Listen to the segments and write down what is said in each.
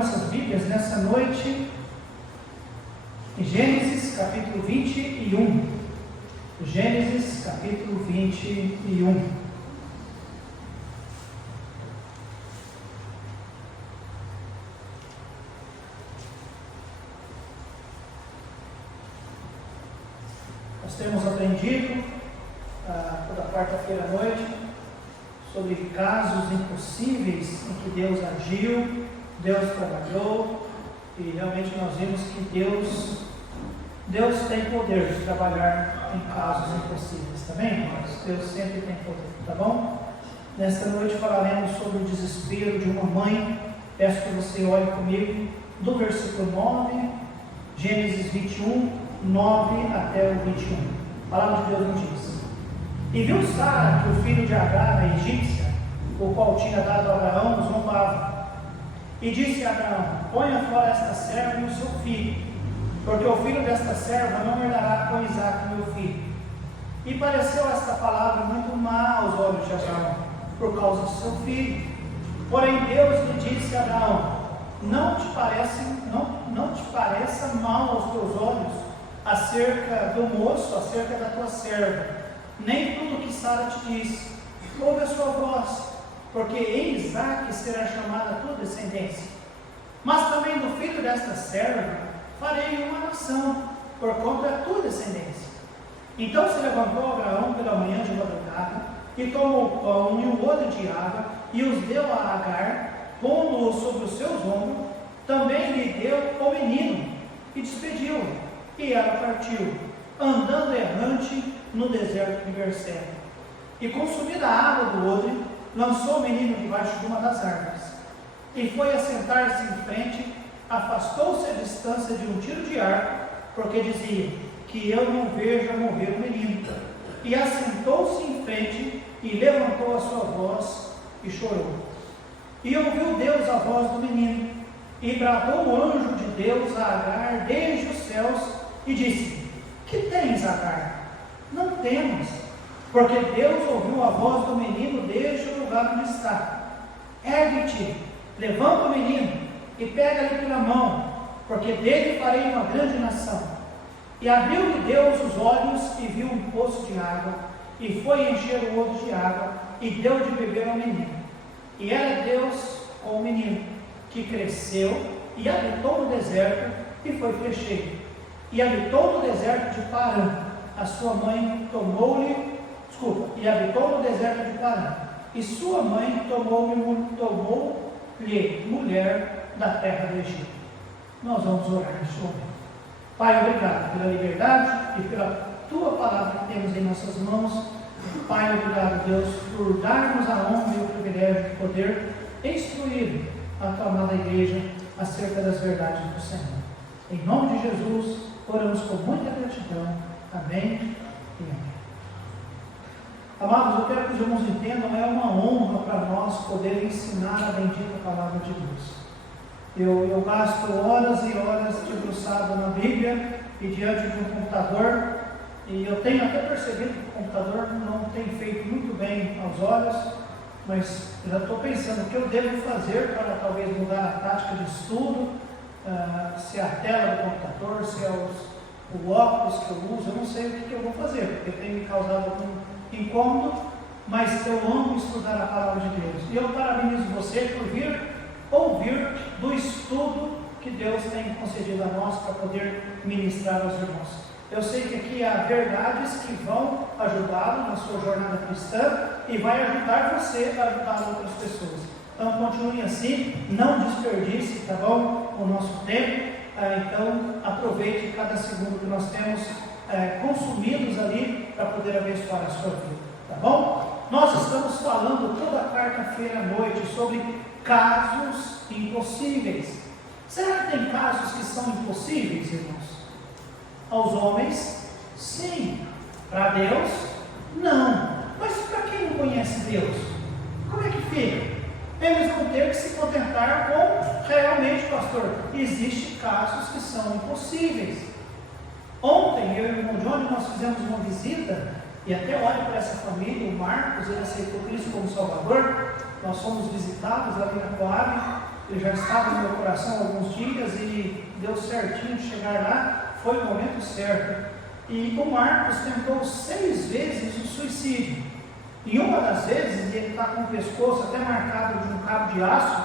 nossas Bíblias nessa noite em Gênesis capítulo 21. Gênesis capítulo 21. Nós temos aprendido toda quarta-feira à noite sobre casos impossíveis em que Deus agiu, Deus trabalhou, e realmente nós vimos que Deus tem poder de trabalhar em casos impossíveis, tá bem? Deus sempre tem poder, tá bom? Nesta noite falaremos sobre o desespero de uma mãe. Peço que você olhe comigo do versículo 9, Gênesis 21, 9 até o 21. A palavra de Deus nos diz: E viu Sara que o filho de Agar, a egípcia, o qual tinha dado a Abraão, zombava. E disse a Abraão: Ponha fora esta serva e o seu filho, porque o filho desta serva não herdará com Isaque meu filho. E pareceu esta palavra muito má aos olhos de Abraão, por causa do seu filho. Porém Deus lhe disse a Abraão: Não te pareça mal aos teus olhos acerca do moço, acerca da tua serva, nem tudo que Sara te diz. Ouve a sua voz, porque em Isaque será chamada a tua descendência. Mas também do filho desta serva farei uma nação, por conta da tua descendência. Então se levantou Abraão pela manhã de madrugada, e tomou o pão e o odre de água, e os deu a Agar, pondo-o sobre os seus ombros. Também lhe deu o menino, e despediu-o, e ela partiu, andando errante no deserto de Berseba. E consumida a água do odre, lançou o menino debaixo de uma das árvores, e foi assentar-se em frente, afastou-se a distância de um tiro de arco, porque dizia: que eu não veja morrer o menino. E assentou-se em frente, e levantou a sua voz, e chorou. E ouviu Deus a voz do menino, e bradou o anjo de Deus a Agar desde os céus, e disse: Que tens, Agar? Não temas, porque Deus ouviu a voz do menino desde o lugar onde está. Ergue-te, levanta o menino, e pega-lhe pela mão, porque dele farei uma grande nação. E abriu-lhe Deus os olhos, e viu um poço de água, e foi encher o odre de água, e deu de beber ao menino. E era Deus com o menino, que cresceu, e habitou no deserto, e foi flecheiro. E habitou no deserto de Parã. A sua mãe e habitou no deserto de Parã. E sua mãe tomou-lhe mulher da terra do Egito. Nós vamos orar neste momento. Pai, obrigado pela liberdade e pela tua palavra que temos em nossas mãos. Pai, obrigado, Deus, por dar-nos a honra e o privilégio de poder instruir a tua amada igreja acerca das verdades do Senhor. Em nome de Jesus, oramos com muita gratidão. Amém e amém. Amados, eu quero que os irmãos entendam, é uma honra para nós poder ensinar a bendita palavra de Deus. Eu gasto horas e horas debruçado na Bíblia e diante de um computador, e eu tenho até percebido que o computador não tem feito muito bem aos olhos, mas já estou pensando o que eu devo fazer para talvez mudar a tática de estudo, se é a tela do computador, se é o óculos que eu uso, eu não sei o que eu vou fazer, porque tem me causado algum incômodo, mas eu amo estudar a palavra de Deus. E eu parabenizo você por vir ouvir do estudo que Deus tem concedido a nós para poder ministrar aos irmãos. Eu sei que aqui há verdades que vão ajudá-lo na sua jornada cristã e vai ajudar você a ajudar outras pessoas. Então continue assim, não desperdice, tá bom, o nosso tempo. Então aproveite cada segundo que nós temos consumidos ali para poder abençoar a sua vida, tá bom? Nós estamos falando toda quarta-feira à noite sobre casos impossíveis. Será que tem casos que são impossíveis, irmãos? Aos homens, sim. Para Deus, não. Mas para quem não conhece Deus, como é que fica? Eles vão ter que se contentar com, realmente, pastor, existem casos que são impossíveis. Ontem, eu e o irmão Johnny, nós fizemos uma visita, e até olho para essa família, o Marcos, ele aceitou Cristo como Salvador. Nós fomos visitados ali na Coab, ele já estava no meu coração há alguns dias e deu certinho de chegar lá, foi o momento certo. E o Marcos tentou 6 vezes o suicídio. E uma das vezes ele está com o pescoço até marcado de um cabo de aço,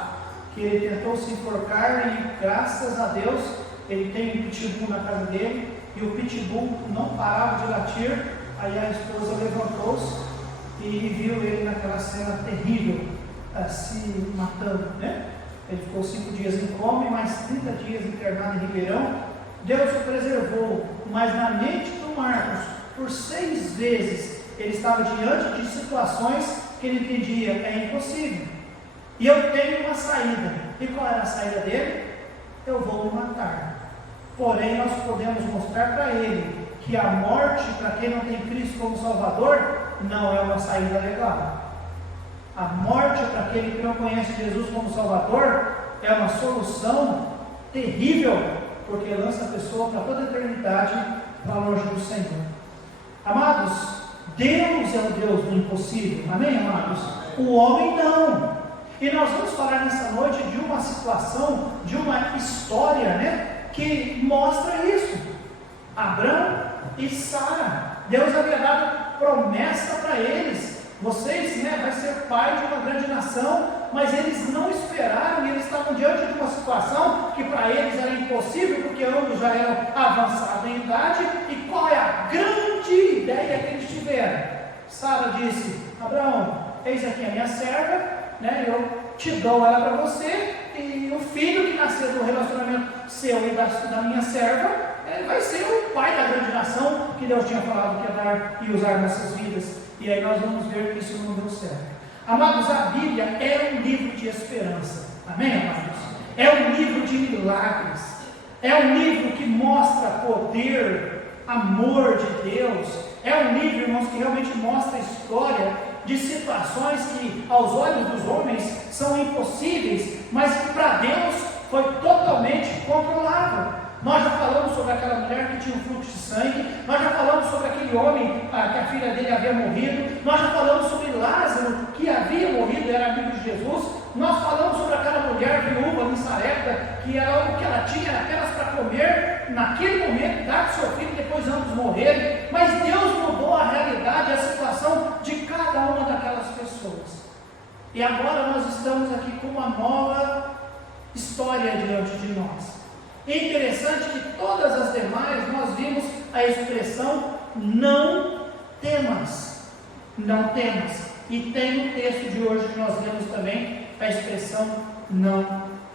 que ele tentou se enforcar e graças a Deus ele tem um pitbull na casa dele e o pitbull não parava de latir. Aí a esposa levantou-se e viu ele naquela cena terrível, se matando, né? Ele ficou 5 dias em coma e mais 30 dias internado em Ribeirão. Deus o preservou, mas na mente do Marcos, por 6 vezes, ele estava diante de situações que ele entendia, é impossível. E eu tenho uma saída. E qual era a saída dele? Eu vou me matar. Porém, nós podemos mostrar para ele que a morte, para quem não tem Cristo como Salvador, não é uma saída legal. A morte, para aquele que não conhece Jesus como Salvador, é uma solução terrível, porque lança a pessoa para toda a eternidade para longe do Senhor. Amados, Deus é o Deus do impossível, amém, amados? O homem não. E nós vamos falar nessa noite de uma situação, de uma história, né, que mostra isso. Abraão e Sara, Deus havia dado promessa para eles. Vocês, né, vai ser pai de uma grande nação, mas eles não esperaram e eles estavam diante de uma situação que para eles era impossível, porque ambos já eram avançados em idade. E qual é a grande ideia que eles tiveram? Sara disse: Abraão, eis aqui a minha serva, né, eu te dou ela para você, e o filho que nascer do relacionamento seu e da minha serva, vai ser o pai da grande nação que Deus tinha falado que ia dar e usar nossas vidas. E aí nós vamos ver que isso não deu certo. Amados, a Bíblia é um livro de esperança, amém, amados? É um livro de milagres, é um livro que mostra poder, amor de Deus, é um livro, irmãos, que realmente mostra a história de situações que aos olhos dos homens são impossíveis, mas que para Deus foi totalmente controlável. Nós já falamos sobre aquela mulher que tinha um fluxo de sangue, nós já falamos sobre aquele homem que a filha dele havia morrido, nós já falamos sobre Lázaro que havia morrido, era amigo de Jesus, nós falamos sobre aquela mulher viúva em Sarepta, que era o que ela tinha apenas para comer, naquele momento, dar seu filho e depois ambos morrerem, mas Deus mudou a realidade, a situação de cada uma daquelas pessoas. E agora nós estamos aqui com uma nova história diante de nós. É interessante que todas as demais nós vimos a expressão não temas, não temas. E tem o texto de hoje que nós lemos também, a expressão não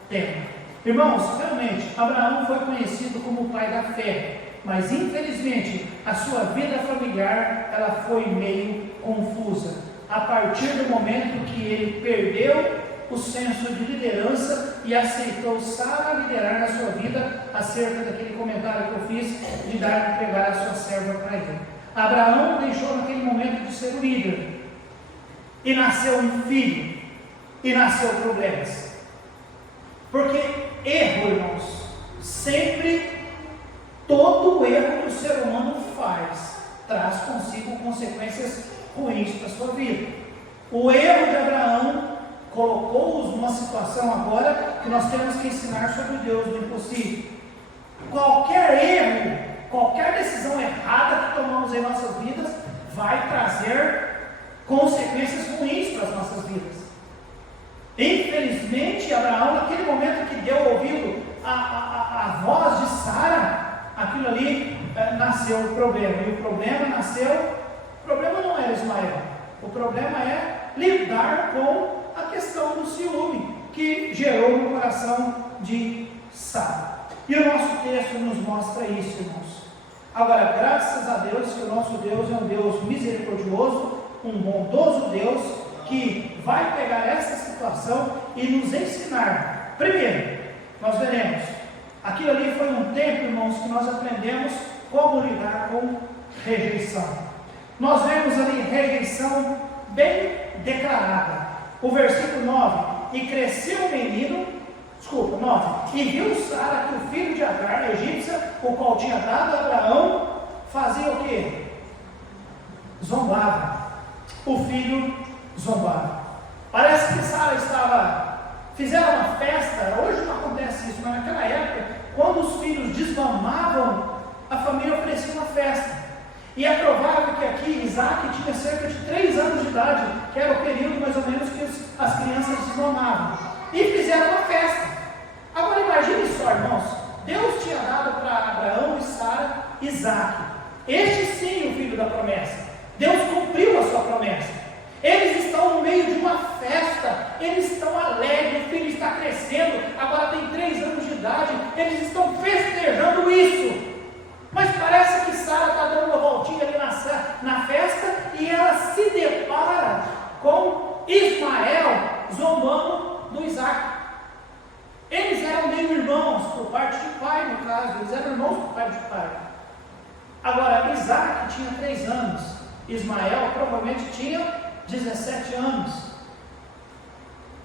tema. Irmãos, realmente, Abraão foi conhecido como o pai da fé, mas infelizmente a sua vida familiar ela foi meio confusa, a partir do momento que ele perdeu o senso de liderança e aceitou Sara liderar na sua vida, acerca daquele comentário que eu fiz de dar e pegar a sua serva para ele. Abraão deixou naquele momento de ser o líder, e nasceu um filho, e nasceu problemas, porque erro, irmãos, sempre, todo erro que o ser humano faz, traz consigo consequências ruins para a sua vida. O erro de Abraão colocou-os numa situação agora que nós temos que ensinar sobre Deus do impossível. Qualquer erro, qualquer decisão errada que tomamos em nossas vidas vai trazer consequências ruins para as nossas vidas. Infelizmente, Abraão, naquele momento que deu ouvido à voz de Sara, aquilo ali nasceu o problema. E o problema não era Ismael, o problema é lidar com a questão do ciúme que gerou no coração de Sara. E o nosso texto nos mostra isso, irmãos. Agora, graças a Deus que o nosso Deus é um Deus misericordioso, um bondoso Deus que vai pegar essa situação e nos ensinar. Primeiro, nós veremos, aquilo ali foi um tempo, irmãos, que nós aprendemos como lidar com rejeição. Nós vemos ali rejeição bem declarada. O versículo 9, e cresceu o menino, 9, e viu Sara que o filho de Agar, a egípcia, o qual tinha dado a Abraão, fazia o quê? Zombava. O filho zombava. Parece que Sara estava fizeram uma festa. Hoje não acontece isso, mas naquela época, quando os filhos desmamavam, a família oferecia uma festa. E é provável que aqui Isaac tinha cerca de 3 anos de idade, que era o período mais ou menos que as crianças desmamavam. E fizeram uma festa. Agora imagine só, irmãos, Deus tinha dado para Abraão e Sara Isaac. Este sim, o filho da promessa. Deus cumpriu a sua promessa. Eles estão no meio de uma festa, eles estão alegres, o filho está crescendo, agora tem 3 anos de idade, eles estão festejando isso. Mas parece que Sara está dando uma voltinha ali na festa e ela se depara com Ismael zombando do Isaac. Eles eram meio irmãos, por parte de pai, no caso, eles eram irmãos por parte de pai. Agora, Isaac tinha 3 anos, Ismael provavelmente tinha 17 anos.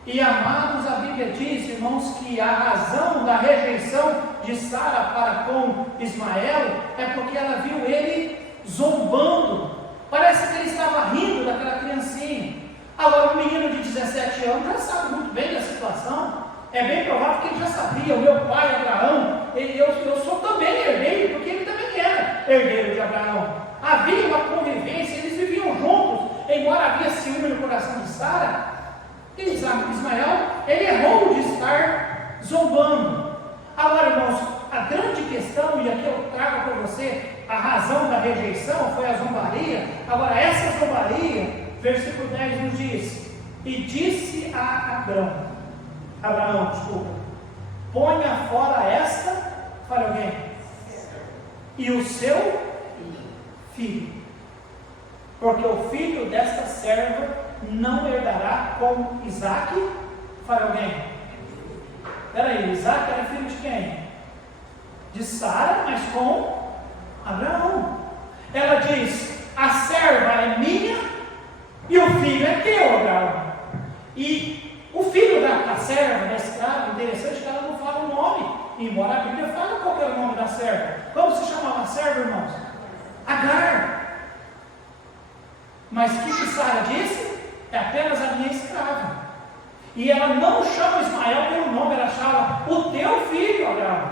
E amados, a Bíblia diz, irmãos, que a razão da rejeição de Sara para com Ismael é porque ela viu ele zombando. Parece que ele estava rindo daquela criancinha. Agora, um menino de 17 anos já sabe muito bem da situação. É bem provável que ele já sabia. O meu pai, Abraão, eu sou também herdeiro, porque ele também era herdeiro de Abraão. Havia uma convivência, eles viviam juntos, embora havia ciúme no coração de Sara. Ismael, ele errou de estar zombando. Agora, irmãos, a grande questão, e aqui eu trago para você a razão da rejeição, foi a zombaria. Agora, essa zombaria, versículo 10 nos diz: e disse a Abraão, ponha fora esta, fale alguém, e o seu filho, porque o filho desta serva não herdará com Isaac. Fale alguém. Peraí, Isaac era filho de quem? De Sara, mas com Abraão. Ela diz: a serva é minha e o filho é teu, Abraão. E o filho da serva, da escrava, interessante que ela não fala o nome, embora a Bíblia fale qual era o nome da serva. Como se chamava a serva, irmãos? Agar. Mas o que Sara disse? É apenas a minha escrava. E ela não chama Ismael pelo nome, ela chama o teu filho, Abraão.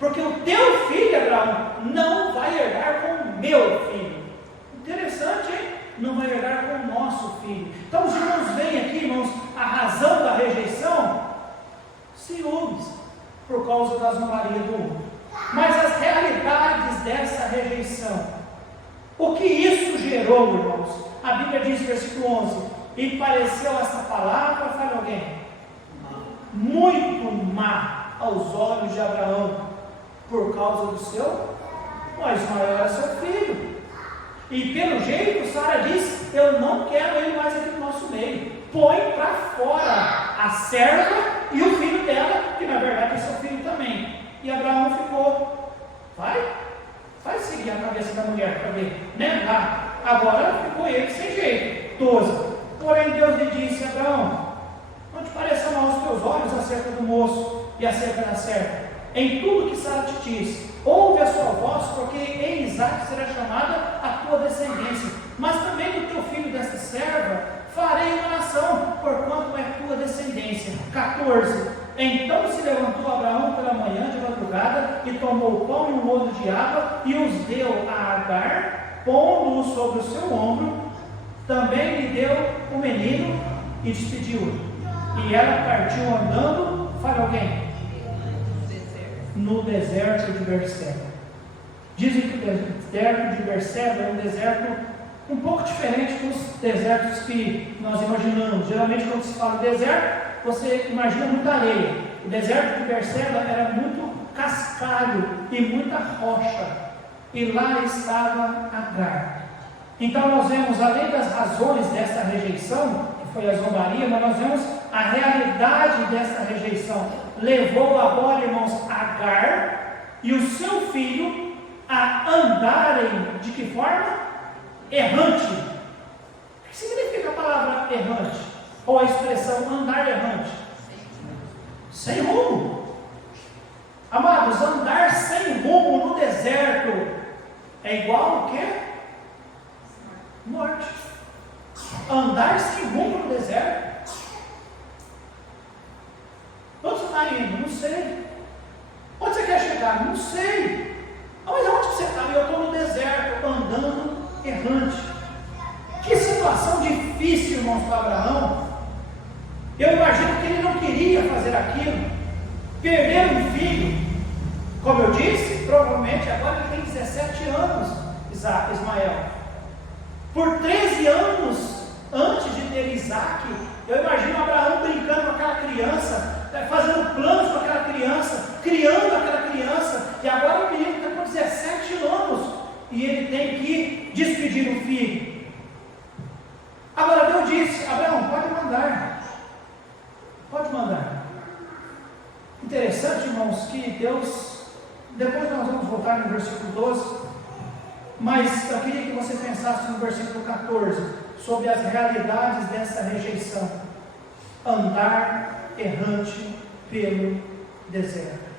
Porque o teu filho, Abraão, não vai herdar com o meu filho. Interessante, hein? Não vai herdar com o nosso filho. Então os irmãos veem aqui, irmãos, a razão da rejeição: ciúmes, por causa da zombaria do outro. Mas as realidades dessa rejeição, o que isso gerou, irmãos? A Bíblia diz, versículo 11: e pareceu esta palavra, fale alguém, muito má aos olhos de Abraão, por causa do seu, mas Ismael era seu filho. E pelo jeito, Sara diz: eu não quero ele mais aqui no nosso meio. Põe para fora a serva e o filho dela, que na verdade é seu filho também. E Abraão ficou: vai seguir a cabeça da mulher para ver, né? Agora ficou ele sem jeito. 12. Porém Deus lhe disse: Abraão, não te pareça mal aos teus olhos acerca do moço e acerca da serva. Em tudo que Sara te disse, ouve a sua voz, porque em Isaac será chamada a tua descendência. Mas também do teu filho desta serva farei uma nação, porquanto é tua descendência. 14. Então se levantou Abraão pela manhã de madrugada e tomou o pão e um molho de água e os deu a Agar, pondo-o sobre o seu ombro. Também lhe deu o menino e despediu-o. E ela partiu andando, fala alguém, no deserto de Berseba. Dizem que o deserto de Berseba é um deserto um pouco diferente dos desertos que nós imaginamos. Geralmente quando se fala deserto, você imagina muita areia. O deserto de Berseba era muito cascalho e muita rocha. E lá estava Agar. Então nós vemos, além das razões dessa rejeição, que foi a zombaria, mas nós vemos a realidade dessa rejeição. Levou agora, irmãos, Agar e o seu filho a andarem de que forma? Errante. O que significa a palavra errante? Ou a expressão andar errante? Sem rumo. Amados, andar sem rumo no deserto é igual o quê? Morte. Andar sem rumo no deserto. cidade? Não sei. Mas onde você está? Eu estou no deserto, andando errante. Que situação difícil, irmãos, para Abraão. Eu imagino que ele não queria fazer aquilo. Perder um filho, como eu disse, provavelmente agora ele tem 17 anos, Ismael. Por 13 anos antes de ter Isaac, eu imagino Abraão brincando com aquela criança, fazendo planos com aquela criança, criando aquela criança, e agora o menino está com 17 anos, e ele tem que despedir o filho. Agora Deus disse: Abraão, pode mandar. Pode mandar. Interessante, irmãos, que Deus, depois nós vamos voltar no versículo 12, mas eu queria que você pensasse no versículo 14, sobre as realidades dessa rejeição. Andar errante pelo deserto.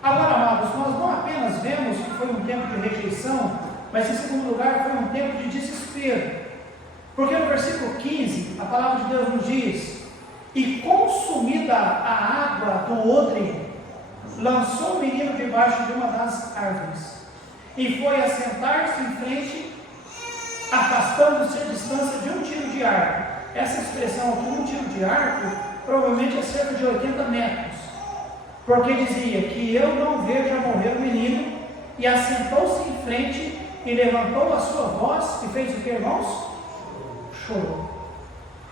Agora, amados, nós não apenas vemos que foi um tempo de rejeição, mas em segundo lugar foi um tempo de desespero. Porque no versículo 15, a palavra de Deus nos diz: e consumida a água do odre, lançou o menino debaixo de uma das árvores, e foi assentar-se em frente, afastando-se a distância de um tiro de arco. Essa expressão aqui, um tiro de arco, provavelmente é cerca de 80 metros, porque dizia que eu não vejo a morrer o menino, e assentou-se em frente, e levantou a sua voz, e fez o que, irmãos? Chorou.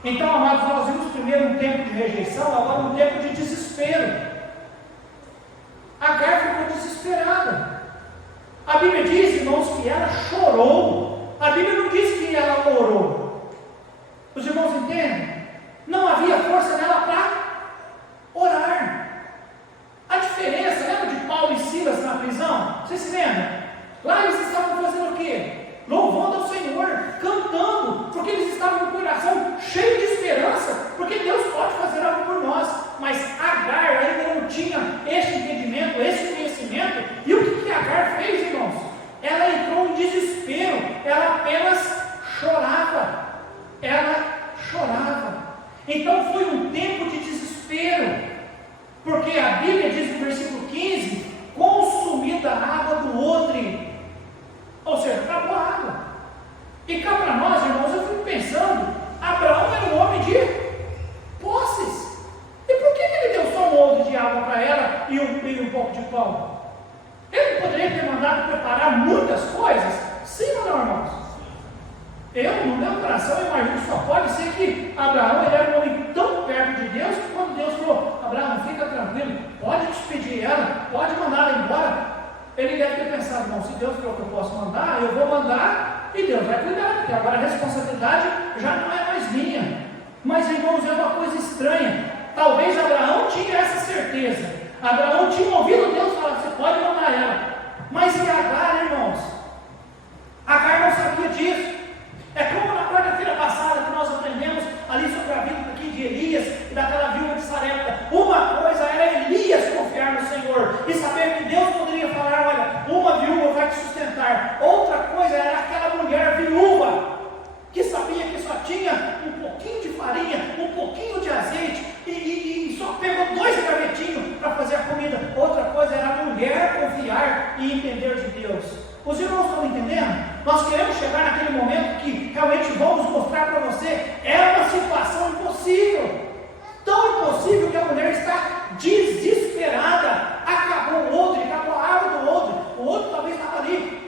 Então, amados, nós vimos primeiro um tempo de rejeição, agora um tempo de desespero. Agar ficou desesperada. A Bíblia diz, irmãos, que ela chorou. A Bíblia não diz que ela orou. Os irmãos entendem? Não havia força nela para orar. A diferença, lembra de Paulo e Silas na prisão? Você se lembra? Lá eles estavam fazendo o quê? Louvando ao Senhor, cantando, porque eles estavam com o coração cheio de esperança, porque Deus pode fazer algo por nós. Mas Agar ainda não tinha esse entendimento, esse conhecimento. E o que Agar fez, irmãos? Ela entrou em desespero, ela apenas chorava. Ela chorava. Então foi um tempo de desespero, porque a Bíblia diz no versículo 15: consumida a água do odre. Ou seja, acabou a água. E cá para nós, irmãos, eu fico pensando: Abraão era um homem de posses. E por que ele deu só um odre de água para ela e um pouco de pão? Ele poderia ter mandado preparar muitas coisas? Sim ou não, irmãos? Eu, no meu coração, imagino que só pode ser que Abraão ele era um homem tão perto de Deus que quando Deus falou: Abraão, fica tranquilo, pode despedir ela, pode mandar ela embora. Ele deve ter pensado: irmão, se Deus falou que eu posso mandar, eu vou mandar e Deus vai cuidar, porque agora a responsabilidade já não é mais minha. Mas, irmãos, é uma coisa estranha. Talvez Abraão tinha essa certeza. Abraão tinha ouvido Deus falar: você pode mandar ela. Mas e Agar, irmãos? Agar não sabia disso. É como na quarta-feira passada que nós aprendemos ali sobre a vida aqui de Elias e daquela viúva de Sarepta. Uma coisa era Elias confiar no Senhor e saber que Deus poderia falar: olha, uma viúva vai te sustentar. Outra coisa era aquela mulher viúva que sabia que só tinha um pouquinho de farinha, um pouquinho de azeite e só pegou 2 gavetinhos para fazer a comida. Outra coisa era a mulher confiar e entender de Deus. Os irmãos estão entendendo? Nós queremos chegar naquele momento que realmente vamos mostrar para você: é uma situação impossível. Tão impossível que a mulher está desesperada. Acabou o odre, acabou a água do odre. O outro talvez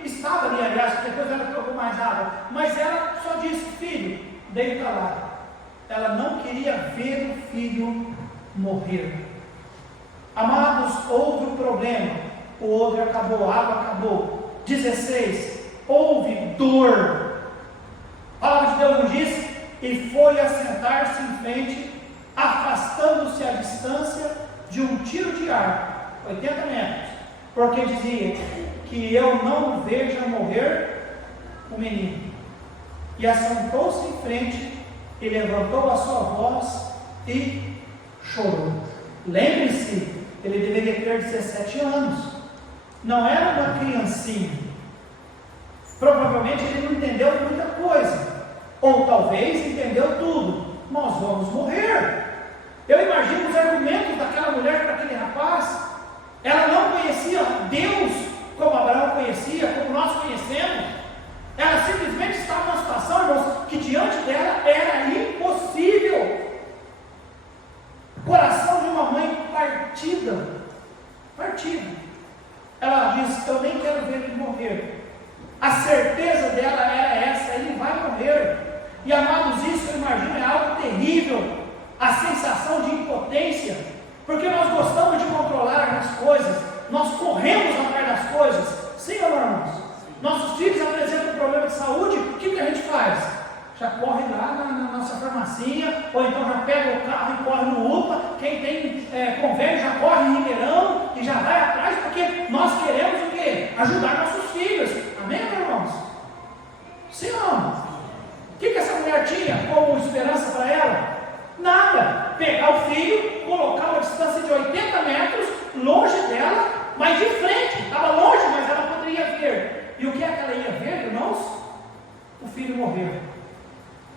estava ali, aliás, depois ela trocou mais água. Mas ela só disse: filho, deita lá. Ela não queria ver o filho morrer. Amados, houve um problema. O odre acabou, a água acabou. 16, houve dor. A palavra de Deus nos diz: e foi assentar-se em frente, afastando-se a distância de um tiro de arco, 80 metros, porque dizia que eu não vejo morrer o menino. E assentou-se em frente, e levantou a sua voz, e chorou. Lembre-se, ele deveria ter 17 anos. Não era uma criancinha. Provavelmente ele não entendeu muita coisa, ou talvez entendeu tudo. Nós vamos morrer. Eu imagino os argumentos daquela mulher para aquele rapaz. Ela não conhecia Partido. Ela diz: eu nem quero ver ele morrer. A certeza dela era essa: ele vai morrer. E amados, isso eu imagino é algo terrível, a sensação de impotência, porque nós gostamos de controlar as coisas, nós corremos atrás das coisas. Sim ou não, irmãos? Nossos filhos apresentam um problema de saúde, o que a gente faz? Já corre lá na nossa farmacinha, ou então já pega o carro e corre no UPA. Quem tem convênio já corre em Ribeirão e já vai atrás, porque nós queremos o quê? Ajudar nossos filhos. Amém, meus irmãos? Sim ou não? O que essa mulher tinha como esperança para ela? Nada. Pegar o filho, colocar uma distância de 80 metros, longe dela, mas de frente. Estava longe, mas ela poderia ver. E o que é que ela ia ver, irmãos? O filho morreu.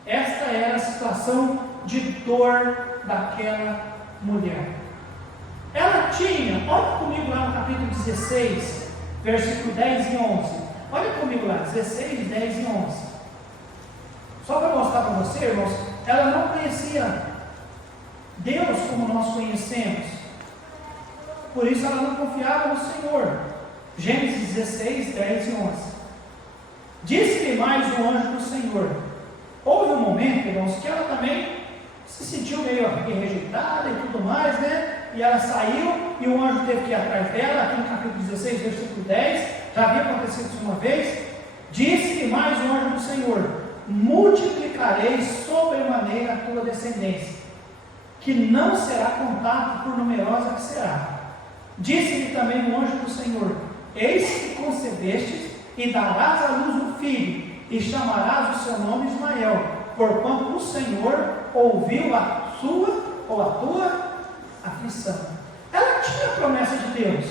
Esta era a situação de dor daquela mulher. Ela tinha, olha comigo lá no capítulo 16, versículo 10 e 11. Olha comigo lá, 16, 10 e 11. Só para mostrar para você, irmãos, ela não conhecia Deus como nós conhecemos. Por isso ela não confiava no Senhor. Gênesis 16, 10 e 11. Disse-lhe mais o anjo do Senhor. Houve um momento, irmãos, que ela também se sentiu meio rejeitada e tudo mais, né? E ela saiu e o anjo teve que ir atrás dela, aqui no capítulo 16, versículo 10. Já havia acontecido isso uma vez. Disse-lhe mais o anjo do Senhor: multiplicarei sobremaneira a tua descendência, que não será contada por numerosa que será. Disse-lhe também o anjo do Senhor: eis que concebestes e darás à luz um filho, e chamarás o seu nome Ismael, porquanto o Senhor ouviu a tua aflição. Ela tinha a promessa de Deus,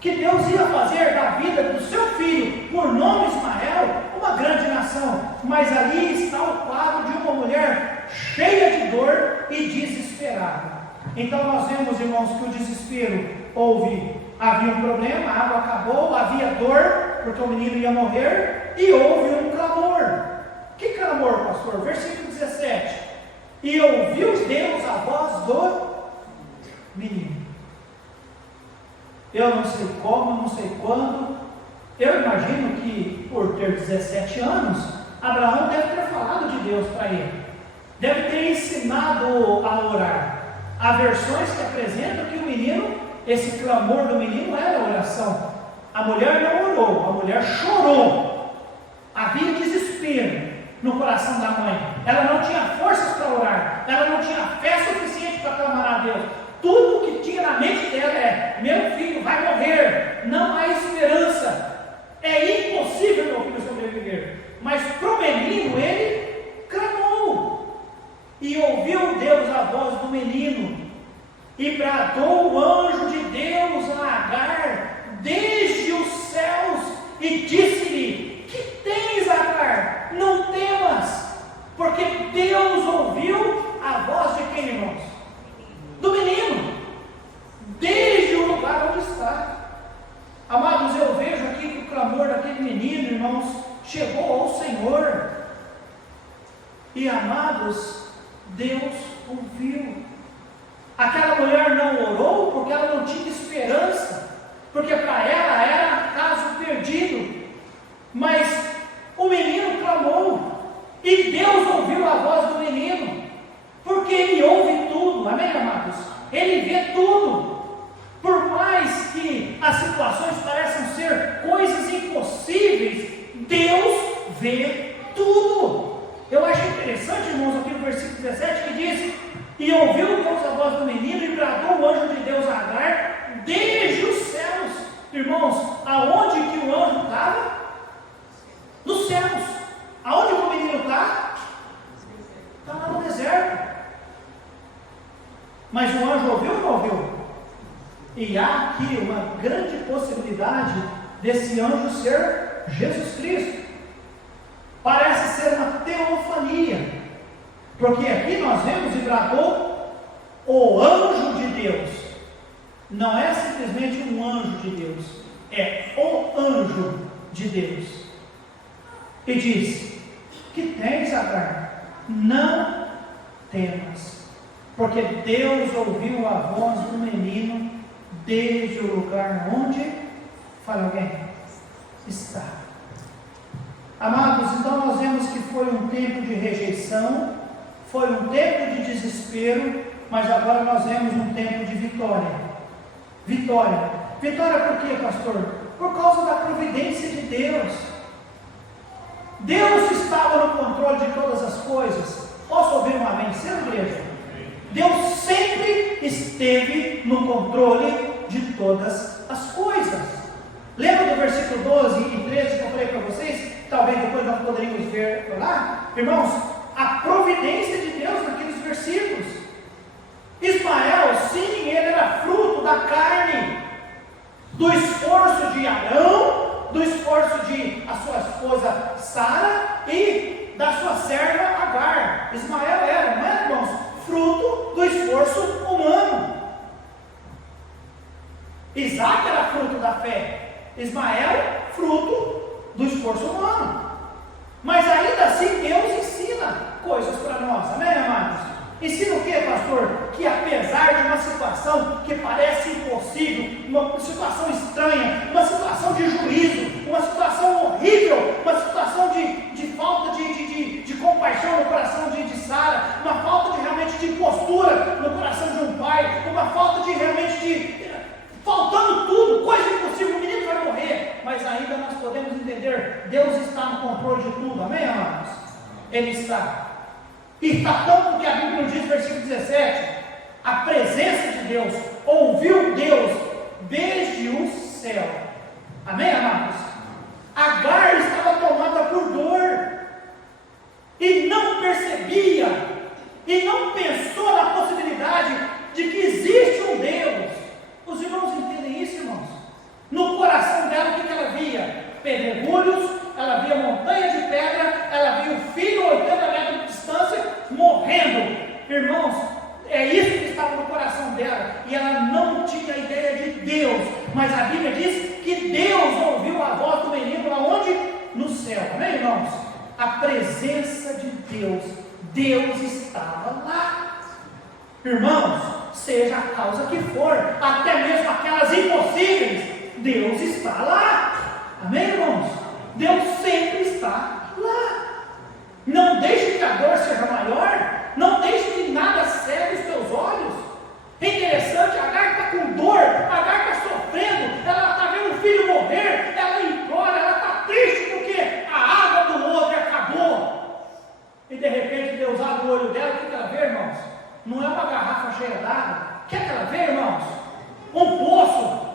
que Deus ia fazer da vida do seu filho, por nome Ismael, uma grande nação. Mas ali está o quadro de uma mulher cheia de dor e desesperada. Então nós vemos, irmãos, que o desespero havia um problema, a água acabou, havia dor, porque o menino ia morrer, e houve um clamor. Que clamor, pastor? Versículo 17. E ouviu Deus a voz do menino. Eu não sei como, não sei quando. Eu imagino que, por ter 17 anos, Abraão deve ter falado de Deus para ele. Deve ter ensinado a orar. Há versões que apresentam que o menino, esse clamor do menino era oração. A mulher não orou, a mulher chorou. Havia desespero no coração da mãe. Ela não tinha forças para orar. Ela não tinha fé suficiente para clamar a Deus. Tudo o que tinha na mente dela é: meu filho vai morrer, não há esperança, é impossível meu filho sobreviver. Mas para o menino ele clamou, e ouviu Deus a voz do menino, e bradou o anjo de Deus a Agar desde os céus, e disse-lhe: que tens, Agar? Não temas, porque Deus ouviu a voz de quem, irmãos? Do menino, desde o lugar onde está. Amados, eu vejo aqui que o clamor daquele menino, irmãos, chegou ao Senhor. E amados, Deus ouviu. Aquela mulher não orou porque ela não tinha esperança, porque para ela era caso perdido. Mas o menino clamou, e Deus ouviu a voz do menino, porque Ele ouve tudo, amém, amados? Ele vê tudo. Por mais que as situações pareçam ser coisas impossíveis, Deus vê tudo. Eu acho interessante, irmãos, aqui no versículo 17, que diz: e ouviu Deus a voz do menino, e bradou o anjo de Deus a Agar desde os céus. Irmãos, aonde que o anjo estava? Nos céus. Aonde que o menino está? Está lá no deserto. Mas o anjo ouviu ou não ouviu? E há aqui uma grande possibilidade desse anjo ser Jesus Cristo. Parece ser uma teofania, porque aqui nós vemos: e bradou o anjo de Deus. Não é simplesmente um anjo de Deus, é o anjo de Deus. E diz: que tens, Agar? Não temas, porque Deus ouviu a voz do menino desde o lugar onde, fala alguém, está. Amados, então nós vemos que foi um tempo de rejeição, foi um tempo de desespero, mas agora nós vemos um tempo de vitória. Vitória. Vitória por quê, pastor? Por causa da providência de Deus. Deus estava no controle de todas as coisas. Posso ouvir um amém, seu igreja? Deus sempre esteve no controle de todas as coisas. Lembra do versículo 12 e 13 que eu falei para vocês? Talvez depois nós poderíamos ver lá. Irmãos, a providência de Deus naqueles versículos. Ismael, sim, ele era fruto da carne, do esforço de Abrão, do esforço de a sua esposa Sara e da sua serva Agar. Ismael era, não é, irmãos? Fruto do esforço humano. Isaac era fruto da fé. Ismael, fruto do esforço humano. Mas ainda assim Deus ensina coisas para nós, amém, amados? Ensina o que, pastor? Que apesar de uma situação que parece impossível, uma situação estranha, uma situação de juízo, uma situação horrível, uma situação de falta de compaixão no coração de Sara, uma falta de realmente de postura no coração de um pai, uma falta de realmente faltando tudo, coisa impossível, o menino vai morrer, mas ainda nós podemos entender, Deus está no controle de tudo, amém, amados? Ele está. E está tanto que a Bíblia nos diz, versículo 17, a presença de Deus, ouviu Deus desde o céu, amém, amados? Agar estava tomada por dor, e não percebia, e não pensou na possibilidade de que existe um Deus. Os irmãos entendem isso, irmãos? No coração dela, o que ela via? Pedregulhos, ela via montanha de pedra, ela via o filho a 80 metros de distância, morrendo. Irmãos, é isso que estava no coração dela, e ela não tinha ideia de Deus, mas a Bíblia diz que Deus ouviu a voz do menino aonde? No céu, amém, irmãos? A presença de Deus, Deus estava lá. Irmãos, seja a causa que for, até mesmo aquelas impossíveis, Deus está lá, amém, irmãos? Deus sempre está lá. Não deixe que a dor seja maior, não deixe que nada cegue os teus olhos. É interessante, Agar está com dor, Agar está sofrendo, ela está vendo o filho morrer, ela implora, ela está triste porque a água do odre acabou. E de repente Deus abre o olho dela, o que ela vê, irmãos? Não é uma garrafa cheia d'água. O que ela vê, irmãos? Um poço,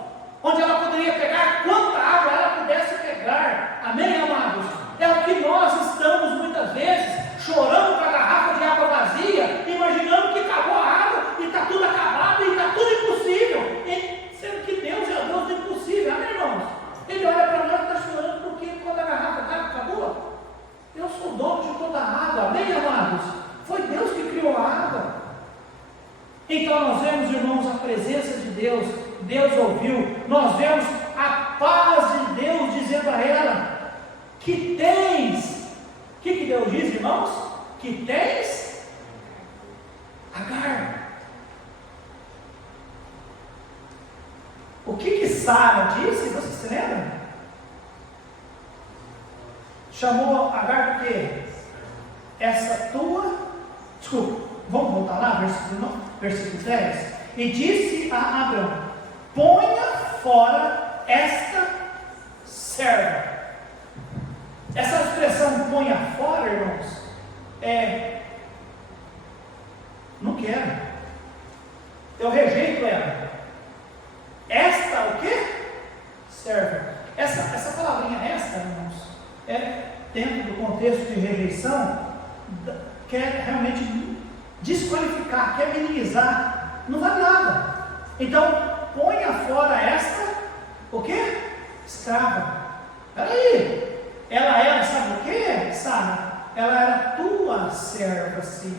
onde ela poderia pegar quanta água ela pudesse pegar. Amém, amados? É o que nós estamos muitas vezes chorando com a garrafa de água vazia, imaginando que acabou a água e está tudo acabado e está tudo impossível. Sendo que Deus é o Deus do impossível, amém, irmãos? Ele olha para nós e está chorando porque quando a garrafa d'água acabou, eu sou dono de toda a água, amém, amados? Foi Deus que criou a água. Então nós vemos, irmãos, a presença de Deus, Deus ouviu, nós vemos a paz de Deus dizendo a ela, que tens, o que Deus diz, irmãos? Que tens Agar. O que Sara disse, você se lembra? Chamou Agar por quê? Essa tua, desculpa, vamos voltar lá, versículo 10. E disse a Abrão, ponha fora esta serva. Essa expressão ponha fora, irmãos, não quero, eu rejeito ela. Esta o quê? Serva. Essa palavrinha esta, irmãos, dentro do contexto de rejeição, quer realmente desqualificar, quer minimizar, não vale nada. Então, ponha fora esta, o quê? Escrava. Peraí, ela era, sabe o quê, Sara? Ela era tua serva, sim.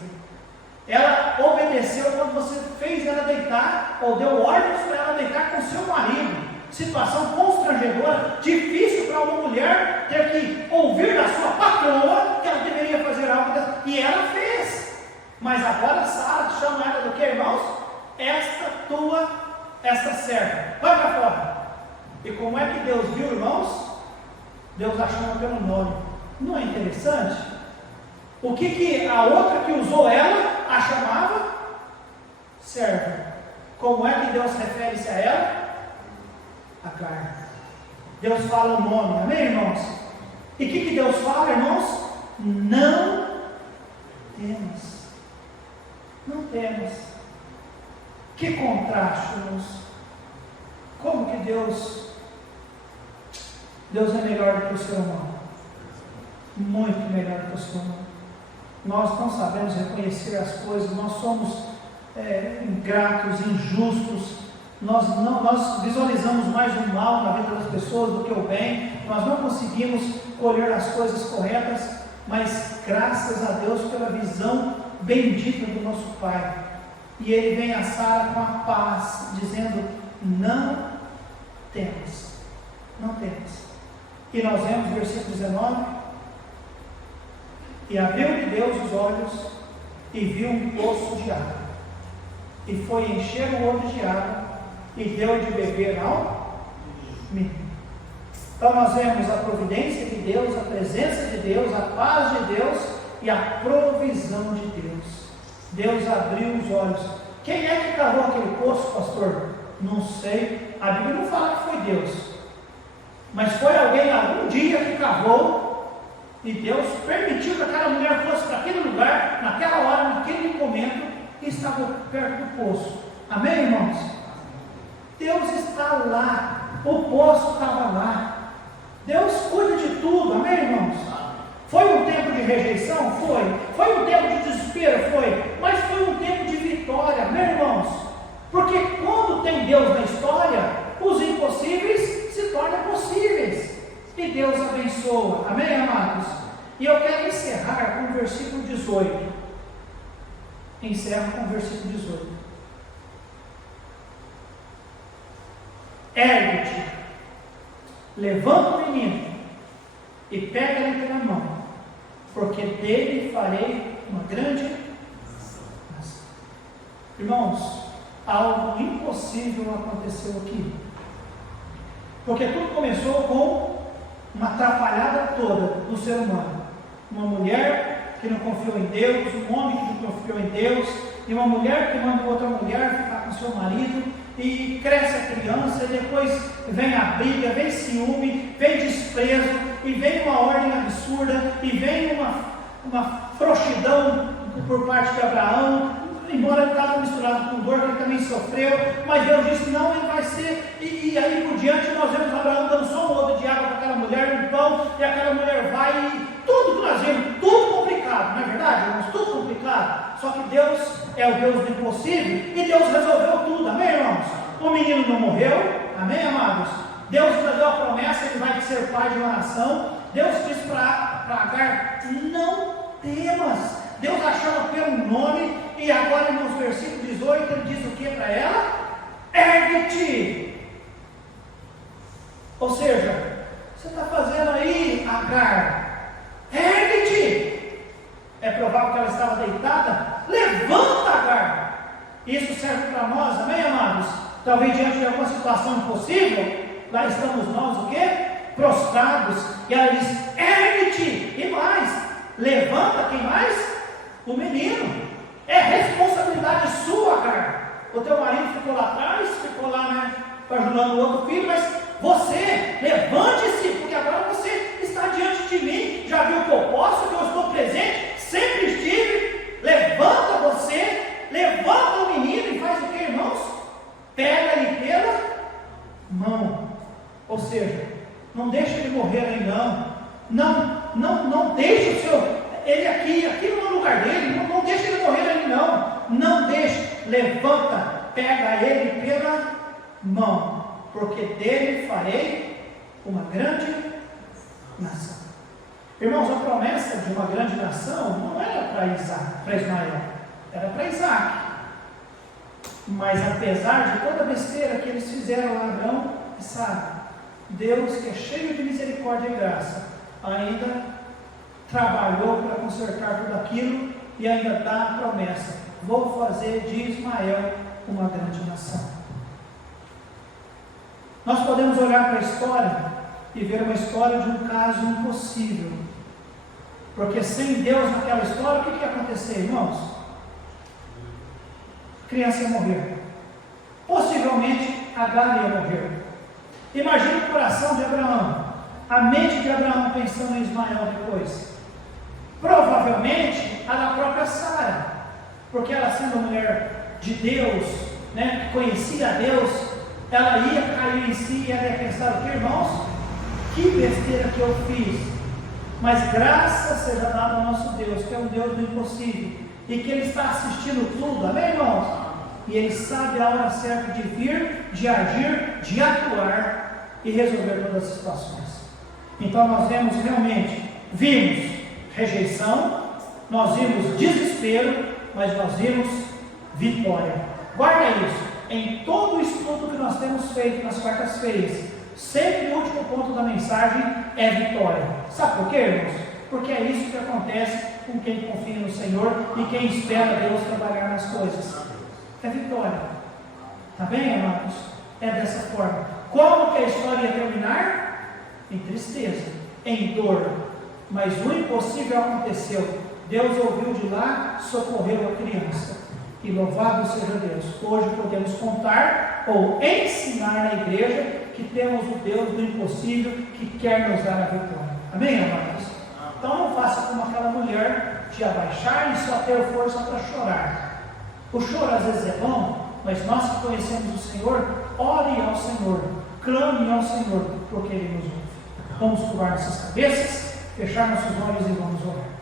Ela obedeceu quando você fez ela deitar, ou deu ordens para ela deitar com seu marido. Situação constrangedora, difícil para uma mulher ter que ouvir da sua patroa que ela deveria fazer algo dessa, e ela fez. Mas agora Sara chama ela do que, irmãos? Esta tua essa serva, vai para fora. E como é que Deus viu, irmãos? Deus a chama pelo nome. Não é interessante? O que a outra que usou ela a chamava? Serva. Como é que Deus refere-se a ela? Agar. Deus fala o nome, amém, irmãos? E o que Deus fala, irmãos? Não temas. Não temas. Que contraste, irmãos. Como que Deus é melhor do que o ser humano? Muito melhor do que o ser humano. Nós não sabemos reconhecer as coisas, nós somos ingratos, injustos, nós visualizamos mais o mal na vida das pessoas do que o bem, nós não conseguimos colher as coisas corretas, mas graças a Deus pela visão bendita do nosso Pai. E Ele vem a Sara com a paz, dizendo: não temas, não temas. E nós vemos versículo 19: e abriu-lhe Deus os olhos, e viu um poço de água, e foi encher o odre de água, e deu de beber ao menino. Então nós vemos a providência de Deus, a presença de Deus, a paz de Deus e a provisão de Deus. Deus abriu os olhos. Quem é que cavou aquele poço, pastor? Não sei, a Bíblia não fala que foi Deus, mas foi alguém algum dia que cavou, e Deus permitiu que aquela mulher fosse para aquele lugar, naquela hora, naquele momento, e estava perto do poço. Amém, irmãos? Deus está lá, o poço estava lá. Deus cuida de tudo, amém, irmãos? Foi um tempo de rejeição? Foi um tempo de desespero? Foi. Mas foi um tempo de vitória, amém, irmãos? Porque quando tem Deus na história, os impossíveis se tornam possíveis. E Deus abençoa, amém, amados? E eu quero encerrar com o versículo 18. Encerro com o versículo 18. Ergue-te, levanta o menino e pega-lhe pela mão, porque dele farei uma grande nação. Irmãos, algo impossível aconteceu aqui, porque tudo começou com uma atrapalhada toda do ser humano. Uma mulher que não confiou em Deus, um homem que não confiou em Deus, e uma mulher que manda outra mulher ficar com seu marido, e cresce a criança, e depois vem a briga, vem ciúme, vem desprezo, e vem uma ordem absurda, e vem uma frouxidão por parte de Abraão, embora ele estava misturado com dor, que ele também sofreu, mas Deus disse: não, ele vai ser, e aí por diante nós vemos Abraão dando só um odre de água para aquela mulher, um pão, e aquela mulher vai, e tudo que nós vemos, tudo complicado, não é verdade, irmãos? Tudo complicado, só que Deus é o Deus do impossível, e Deus resolveu tudo, amém, irmãos? O menino não morreu, amém, amados? Deus nos deu a promessa, ele vai ser pai de uma nação. Deus disse para Agar: não temas. Deus a chama pelo nome, e agora no versículo 18 ele diz o que para ela? Ergue-te. Ou seja, você está fazendo aí, Agar? Ergue-te. É provável que ela estava deitada. Levanta, Agar. Isso serve para nós, amém, amados? Talvez diante de alguma situação impossível, lá estamos nós o quê? Prostrados. E ela diz: ergue-te. E mais, levanta quem mais? O menino. É responsabilidade sua, Agar. O teu marido ficou lá atrás, ficou lá, né, ajudando o outro filho, mas você, levante-se, porque agora você está diante de mim, já viu que eu posso, que eu estou presente, sempre estive. Levanta você, levanta o menino e faz o que, irmãos? Pega-lhe pela mão. Ou seja, não deixa ele morrer aí, não deixa o seu, ele aqui no lugar dele, não deixa ele morrer ali, não deixa, levanta, pega ele pela mão, porque dele farei uma grande nação. Irmãos, a promessa de uma grande nação não era para Ismael, era para Isaac. Mas apesar de toda a besteira que eles fizeram lá, Abraão e Sara, Deus, que é cheio de misericórdia e graça, ainda trabalhou para consertar tudo aquilo e ainda dá a promessa: vou fazer de Ismael uma grande nação. Nós podemos olhar para a história e ver uma história de um caso impossível. Porque sem Deus naquela história, o que ia acontecer, irmãos? A criança ia morrer. Possivelmente, Agar ia morrer. Imagine o coração de Abraão, a mente de Abraão pensando em Ismael depois. Provavelmente, a da própria Sara, porque ela sendo mulher de Deus, que conhecia a Deus, ela ia cair em si e ela ia pensar: o que, irmãos? Que besteira que eu fiz! Mas graças seja dada ao nosso Deus, que é um Deus do impossível, e que Ele está assistindo tudo, amém, irmãos? E Ele sabe a hora certa de vir, de agir, de atuar e resolver todas as situações. Então nós vimos rejeição, nós vimos desespero, mas nós vimos vitória. Guarda isso, em todo o estudo que nós temos feito nas quartas-feiras, sempre o último ponto da mensagem é vitória. Sabe por quê, irmãos? Porque é isso que acontece com quem confia no Senhor e quem espera Deus trabalhar nas coisas. É vitória. Está bem, amados? É dessa forma. Como que a história ia terminar? Em tristeza, em dor. Mas o impossível aconteceu. Deus ouviu de lá, socorreu a criança. E louvado seja Deus. Hoje podemos contar ou ensinar na igreja que temos o Deus do impossível que quer nos dar a vitória. Amém, amados? Então não faça como aquela mulher de abaixar e só ter força para chorar. O choro às vezes é bom, mas nós que conhecemos o Senhor, ore ao Senhor, clame ao Senhor, porque Ele nos ouve. Vamos curvar nossas cabeças, fechar nossos olhos e vamos orar.